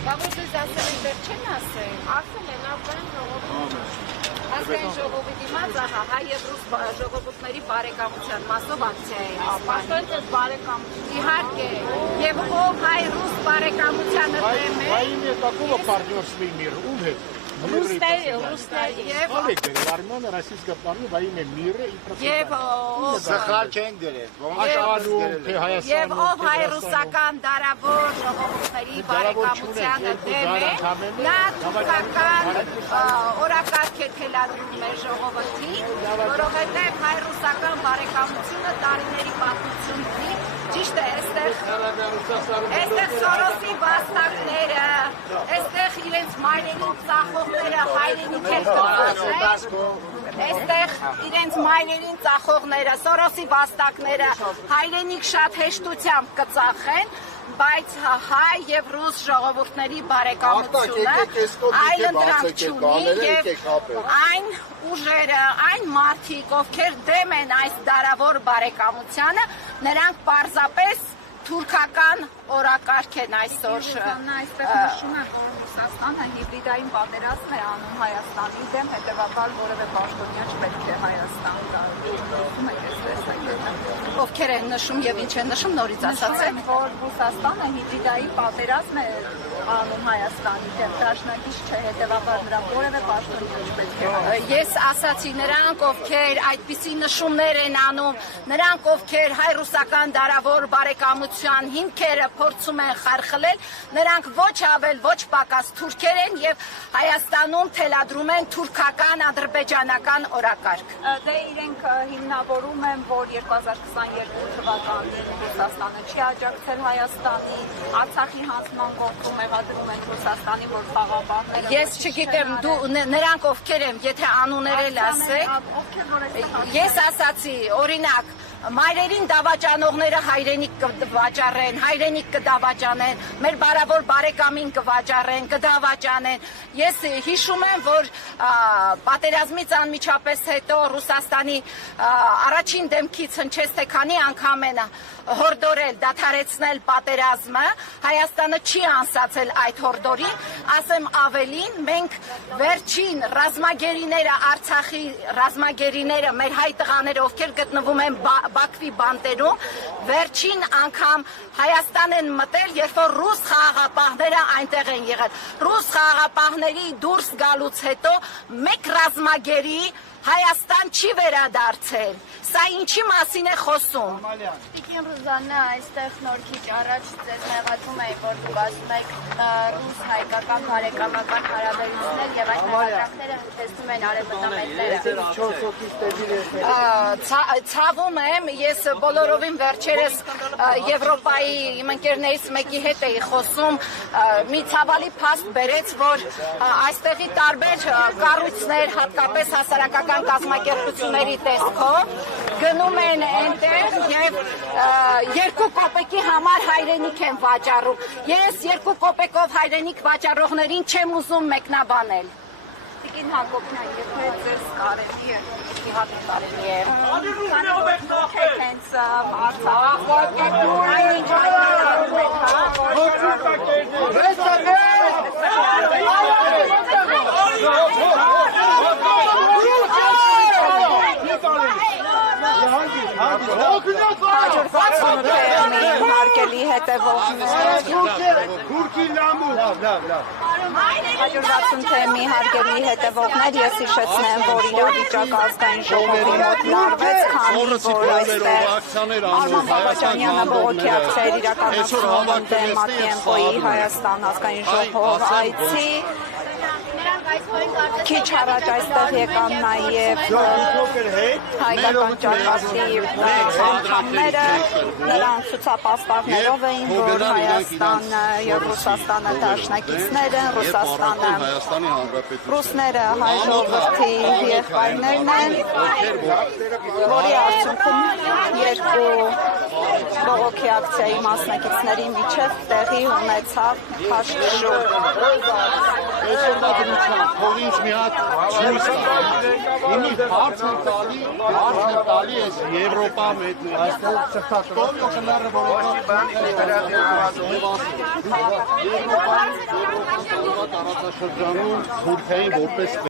Բաղորդույց ասել են դեր չեն ասել, ասել են ազգային ժողովի դիմաց հայ և ռուս ժողովուրդների բարեկամության մասով ակցիա է իսպան։ Իհարկե, և ով հայ ռուս բարեկամությանը դեմ է։ Во имя какого партнерства и мира? Умер. Армяне российское партнер во имя мира и процветания. Եվ ով հայ-ռուսական դարավոր ժողովուրդների բարեկամությանը դեմ է, նա թուրքական օրակարգ է թելադրում մեր ժողովրդին, որովհետև հայ-ռուսական բարեկամությունը տարիների պատմություն ունի, ճիշտ է, այստեղ Սորոսի վաստակները, այստեղ իրենց մայրենին ծախողները հայրենիք են կծախեն, այստեղ իրենց մայրենին ծախողները, Սորոսի վաստակները հայրենիք շատ հեշտությամբ կծախեն, բայց հայ և ռուս ժողովուրդների բարեկամությունը այլընտրանք չունի և այն ուժերը, այն մարդիկ, ովքեր դեմ են այս դարավոր բարեկամությանը, նրանք պարզապես թուրքական օրակարգ են այսօր։ Այստեղ նշում է, որ Ռուսաստանը հիբրիդային պատերազմ է անում Հայաստանի դեմ, հետևաբար որևէ պաշտոնյա չպետք է Հայաստան Ովքեր են նշում և ինչ են նշում, նորից ասացեք։ Որ Ռուսաստանը հիբրիդային պատերազմ է անում Հայաստանի դեմ, դաշնակից չէ, հետևաբար նրա որևէ պաշտոնյա չպետք է։ Ես ասացի, նրանք ովքեր այդպիսի նշումներ են անում, նրանք ովքեր հայ-ռուսական դարավոր բարեկամության հիմքերը փորձում են խարխլել, նրանք ոչ ավել, ոչ պակաս թուրքեր են և Հայաստանում թելադրում են թուրքական, ադրբեջանական օրակարգ։ Դե իրենք հիմնավորում են, որ 2022 թվականին Ռուսաստանը չի աջակցել Հայաստանի, Արցախի հանձնման գործում մեղադրում են Ռուսաստանի, որ խաղաղապահները։ Ես չգիտեմ, նրանք ովքեր են, եթե անուններ ասեք, ես ասացի, օրինակ, մայրերին դավաճանողները հայրենիք կվաճառեն, հայրենիք կդավաճանեն, մեր բարավոր բարեկամին կվաճառեն, կդավաճանեն։ Ես հիշում եմ, որ պատերազմից անմիջապես հետո Ռուսաստանի առաջին դեմքից հնչեց, թե քանի անգամ են հորդորել, դադարեցնել պատերազմը, Հայաստանը չի անսացել այդ հորդորին, ասեմ ավելին, մենք վերջին ռազմագերիները, Արցախի ռազմագերիները, մեր հայ տղաները, ովքեր գտնվում են Բաքվի բանտերում, վերջին անգամ Հայաստան են մտել, երբ որ ռուս խաղաղապահները այնտեղ են եղել։ Ռուս խաղաղապահների դուրս գալուց հետո մեկ ռազմագերի Հայաստան չի վերադարձել։ Սա ինչի մասին է խոսում։ Տիկին Ռուզաննա, այստեղ նոր քիչ առաջ ձեզ մեղադրում էին, որ դուք ասում եք ռուս-հայկական բարեկամական հարաբերություններ եւ այդ նպատակները տեսնում են արևմտամետները։ Ցավում եմ, ես բոլորովին վերջերս Եվրոպայի իմ ընկերներից մեկի հետ էի խոսում, մի ցավալի փաստ բերեց, որ այստեղի տարբեր կառույցներ, հատկապես հասարակական կազմակերպությունների տեսքով գնում են այնտեղ եւ 2 կոպեկի համար հայրենիք են վաճառում։ Ես 2 կոպեկով հայրենիք վաճառողներին չեմ ուզում մեկնաբանել։ Տիկին Հակոբյան, եթե ձեզ կարելի է, իհարկե կարելի է։ Հենց հարգելի հետևողներ, ես հիշեցնեմ, որ իրավիճակը ազգային ժողովի մոտ լարվեց, քանի որ այստեղ Արման Բաբաջանյանը բողոքի ակցիա էր իրականացնում դեմ Մատիենկոյի Հայաստան ազգային ժողով այցի։ Քիչ առաջ այստեղ եկան նաև հայկական ճակատի անդամները, նրանք ցուցապաստառներով էին, որ Հայաստանը և Ռուսաստանը դաշնակիցներ են, ռուսները հայ ժողովրդի եղբայրներն են, որի արդյունքում երկու բողոքի ակցիայի մասնակիցների միջև տեղի ունեցավ քաշքշուկ։ Այսօրվա դրությամբ փողինչ մի հատ ցույց տալի։ Իմի հարց են տալի այս Եվրոպա մեծ այստեղ չթաշտով յոկնարը որոք Եվրոպա տարածաշրջանում Թուրքիայի որպես